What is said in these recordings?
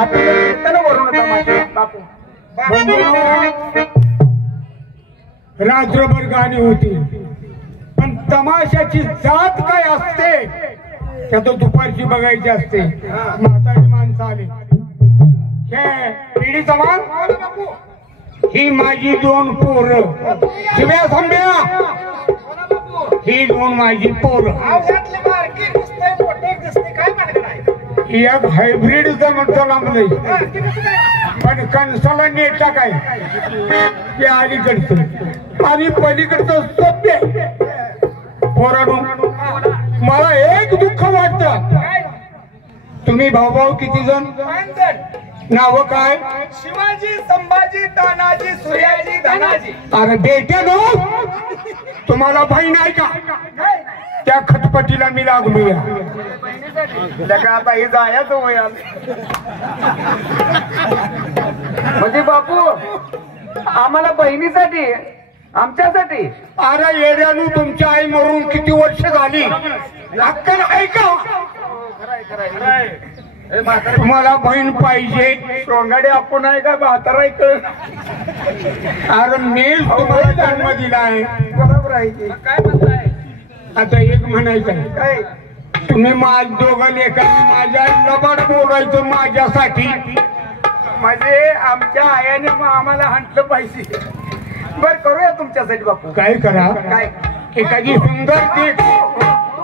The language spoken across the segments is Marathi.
आता वरून बापू रात्रभर गाणी होती, पण तमाशाची जात काय असते त्या तो दुपारची बघायची असते. म्हातारी माणसं आली, हे पिढी समान ही माझी दोन पोरं, शिव्या थांब्या ही दोन माझी पोरं. एक हायब्रिडचं म्हणतो लांबलंय, पण कणसाला नेटा काय ते अलीकडचं आणि पलीकडचं सभ्य. पोरांनो, मला एक दुःख वाटतं, तुम्ही भाऊ किती जण? नाव काय? शिवाजी, संभाजी, तानाजी, सूर्याजी, धनाजी. अरे बेटे नो, तुम्हाला बहीण आहे का? त्या खटपटीला मी लागलो या. आता हे जायचं होय म्हणजे बापू आम्हाला बहिणीसाठी, आमच्यासाठी. अरे येड्यानू, तुमच्या आई मरून किती वर्ष झाली, हक्क आहे का? तुम्हाला बहीण पाहिजे. सोंगाडे आपण आहे का म्हातारा कळ? अरे मीच तुम्हाला जन्म दिलाय. बरोबर आहे की. काय म्हणताय? आता एक म्हणायचं आहे, काय तुम्ही माझ दोघं लेखांनी माझ्या लबाड बोलायचं माझ्यासाठी. म्हणजे आमच्या आयाने आम्हाला हंटलं पाहिजे. बर करूया तुमच्यासाठी बापू. काय करा? काय? एखादी सुंदर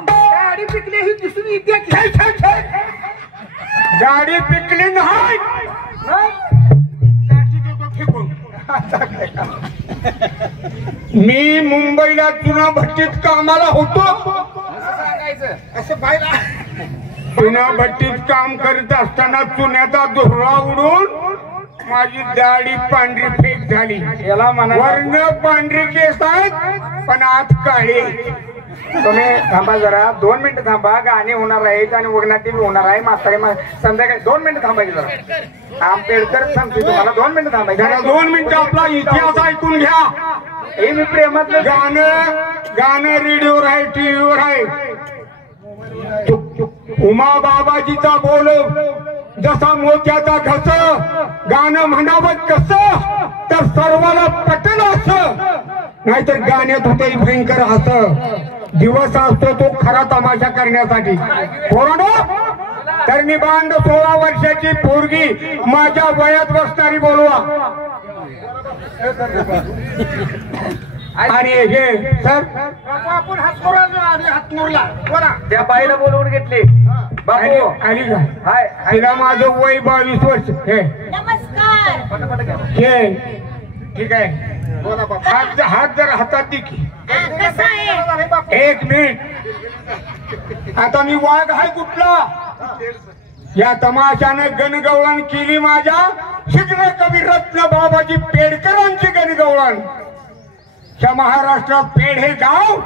गाडी पिकली ही दिसून येते. गाडी पिकली नाही, फेकून. मी मुंबईला चुना भट्टीत कामाला होतो. असं बाहेर चुना भट्टीत काम करीत असताना चुन्याचा धुरळा उडून माझी दाढी पांढरी फेक झाली. याला म्हणा वर्ण पांढरी केस आहेत, पण आत काळे. तुम्ही थांबा जरा, 2 मिनिटं थांबा. गाणे होणार आहेत आणि वगनाटी होणार आहे. म्हातारे संध्याकाळी 2 मिनिटं थांबायची जरा. आंबेडकर सांगते तुम्हाला 2 मिनिटं थांबायची. जरा 2 मिनिटं आपला इतिहास ऐकून घ्या. हे मी प्रेमातलं गाणं रेडिओवर आहे, टीव्हीवर आहे. उमा बाबाजीचा बोल जसा मोत्याचा घस, गाणं म्हणावं कसं तर सर्वाला पटलं असं, नाहीतर गाण्यात होते भयंकर हस. दिवस असतो तो खरा तमाशा करण्यासाठी. पोरांनो, तर निबांध 16 वर्षाची पोरगी माझ्या वयात बसणारी बोलवा. आणि हे सर आपण हातमुरला बोला. त्या बाईला बोलवून घेतले बापू. आली का? हाय तिला माझं वय 22 वर्ष. हे नमस्कार. हे ठीक आहे. हात जर हातात दे की. एक मिनिट. आता मी वाघ आहे कुठला? या तमाशानं गणगवळण केली माझ्या शिग्न कविरत्न बाबाजी पेडकरांची गणगवळण. च्या महाराष्ट्रात पेड हे गाव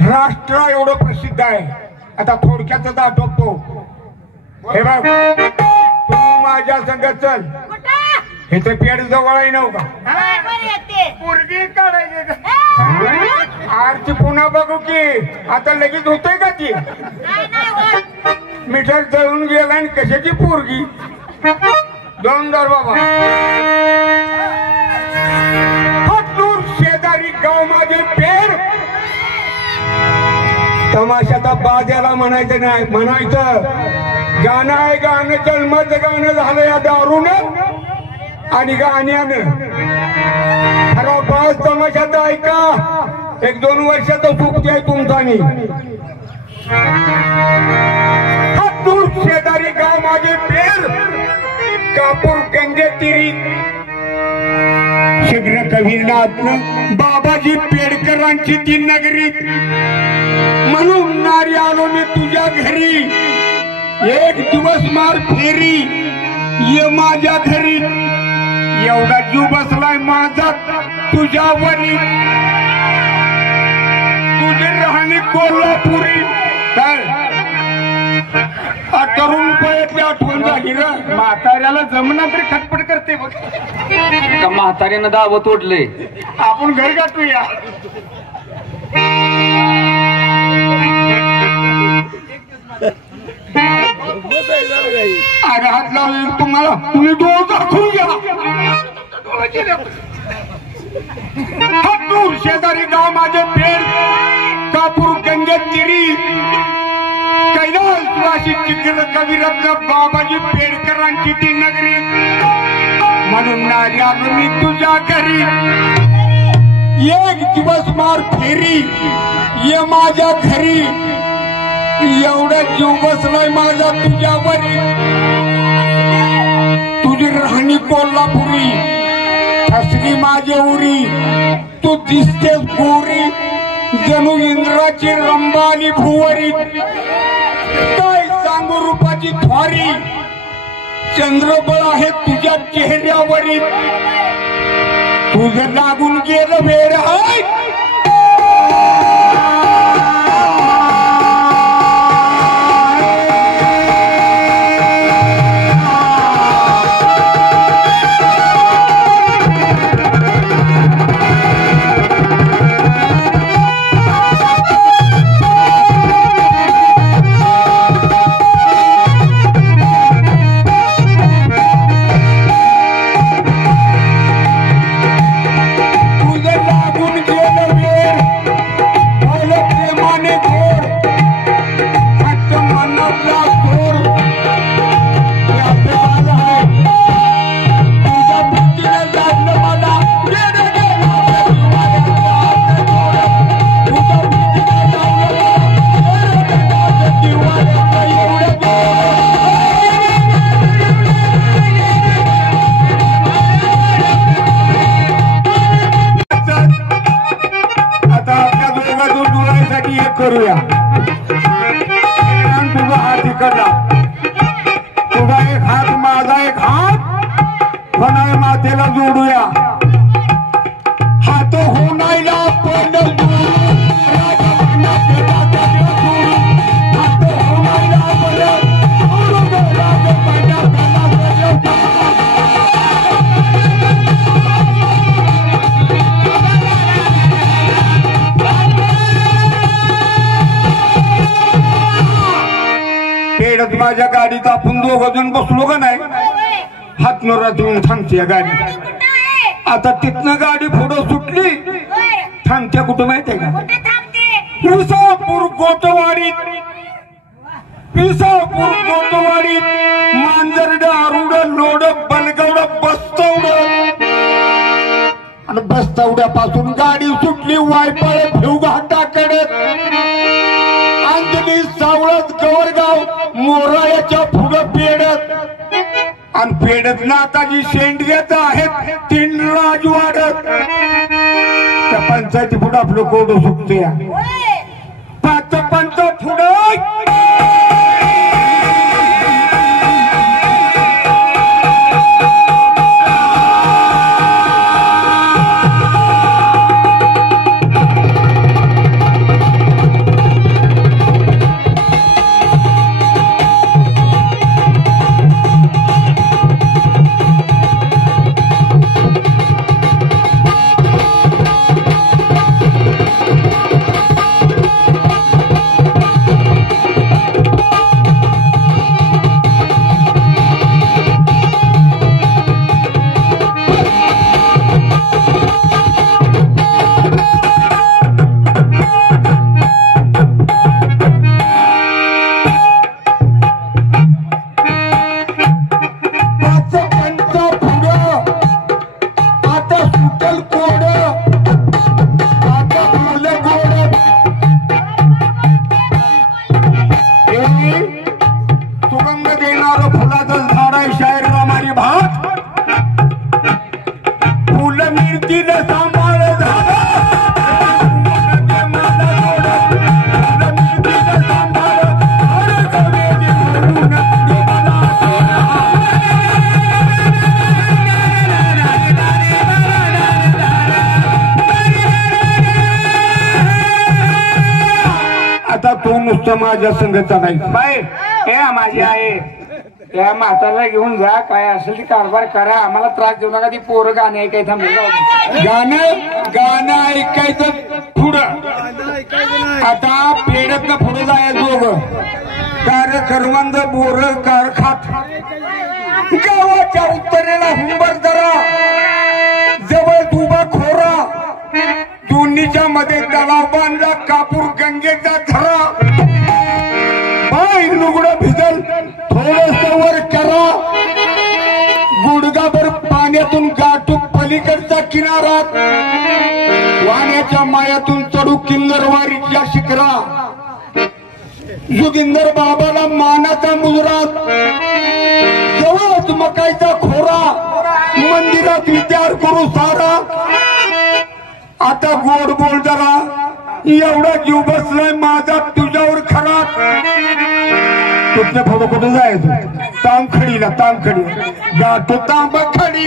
राष्ट्र एवढं प्रसिद्ध आहे. आता थोडक्यातच आठवतो. हे बघ, तू माझ्या संग चल. हे तर पेड जवळ आहे नव का? पोरगी काढायची. आरती पुन्हा बघू की आता लगेच होतोय का ती? मीटर जळून गेला आणि कशाची पोरगी? 2 बाबा. हटूर शेजारी गाव माझे पेड. तमाशाचा बाजाला म्हणायचं नाही, म्हणायचं गाणं आहे. गाणं जन्माचं गाणं झालं या दारूनं आणि गाण्यानं. खरा बाज तमाशाचा ऐका. 1-2 वर्षाचा चुकते आहे तुमचा. हटूर शेजारी गाव माझे पेड, कापूर गंगे तिरी शिग्न कबीरनाथ बाबाजी पेडकरांची ती नगरी. म्हणून नारी आलो मी तुझ्या घरी. एक दिवस मार फेरी ये माझ्या घरी. एवढा जीव बसलाय माझा तुझ्यावरी. तुझी राहणी कोल्हापुरी. तरुण पयातली आठवण झाली ना. म्हाताऱ्याला जमना तरी खटपट करते बघ. का म्हाताऱ्यानं दावं तोडले. आपण घर गाठूया. अरे हात लावले तुम्हाला, तुम्ही डोळ दाखवून घ्या. दूर शेजारी गाव माझे पेड, कापूर गंगेत तिरी, कैलासवासी चित्र कविरत्न बाबाजी पेडकरांची ती नगरी. म्हणून नारी आलो मी तुझ्या घरी. एक दिवस मार फेरी ये माझ्या घरी. एवढा जीव बसलाय माझा तुझ्यावरी. तुझी राहणी कोल्हापुरी, हसली माझ्या उरी. तू दिसतेस गोरी, जणू इंद्राची रंबानी भुवरी. काय सांगू रूपाची थ्वारी, चंद्रबळ आहे तुझ्या चेहऱ्यावरी. तुझं लागून गेलं वेळ आहे. करूया. तुझा हात इकडला, तुझा एक हात माझा एक हात फनाय मातेला जोडूया. हात होणायला पण माझ्या गाडीत आपण दोघं जण बसलो का नाही. हात नरात येऊन थांबते गाडी. आता तिथनं गाडी पुढं सुटली, थांबत्या कुठं माहितीये का? विसापूर गोटवाडीत. विसापूर गोटवाडीत मांजरड आरुड लोड बलगवड बस्तवड. आणि बस्तवड्यापासून गाडी सुटली वायपाळे भिव घाटाकडे. अंजनी सावळत गवरगाव मोरायाच्या पुढं पेडत. आणि पेडत नाताजी शेंडग्याच आहेत 3 राजवाडत. त्या पंचायती पुढं आपलं कोडं सुटते. 5 पंच पुढं माझ्या संघाचा नाही बाय. हे माझी आहे, त्या म्हाताला घेऊन जा, काय असेल ती कारभार करा. आम्हाला त्रास देऊ नका. ती पोरं गाणे ऐकायचं थांबलं. गाणं ऐकायचं पुढं. आता पेडत ना पुढे जायचं दोघं. करवंद बोर कारखात गावाच्या उत्तरेला हुंबरदरा जवळ दुबा खोरा दोन्हीच्या मध्ये तलाव बांधला कापूर गंगेचा झरा पाय लुगडं भिजल थोडस वर करा गुडगाभर पाण्यातून गाठू पलीकडचा किनारात वाण्याच्या मायातून चढू किल्लरवारीच्या शिखरा जोगिंदर बाबाला मानाचा मुजरात जवळच मकाईचा खोरा मंदिरात विचार करू सारा आता गोड बोल जरा एवढा जीव बसलाय माझा तुझ्यावर खरा कुठल्या फोटो कुठं जायचं तामखडीला तामखडी गाठो तांबखडी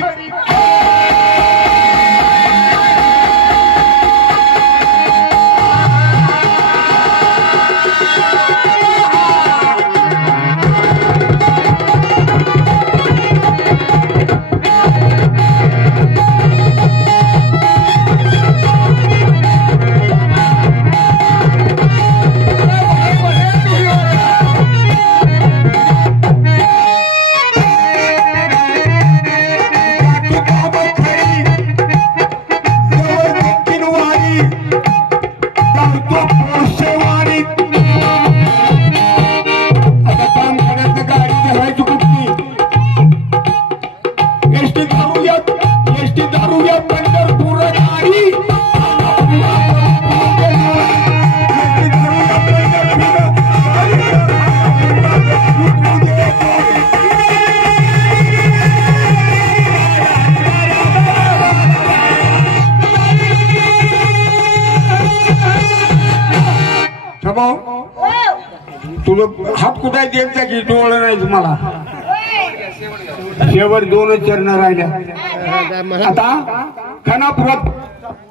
तुला हात कुठे द्यायचा की डोळ नाही तुम्हाला शेवट 2 चरण राहिल्या आता खानापुरात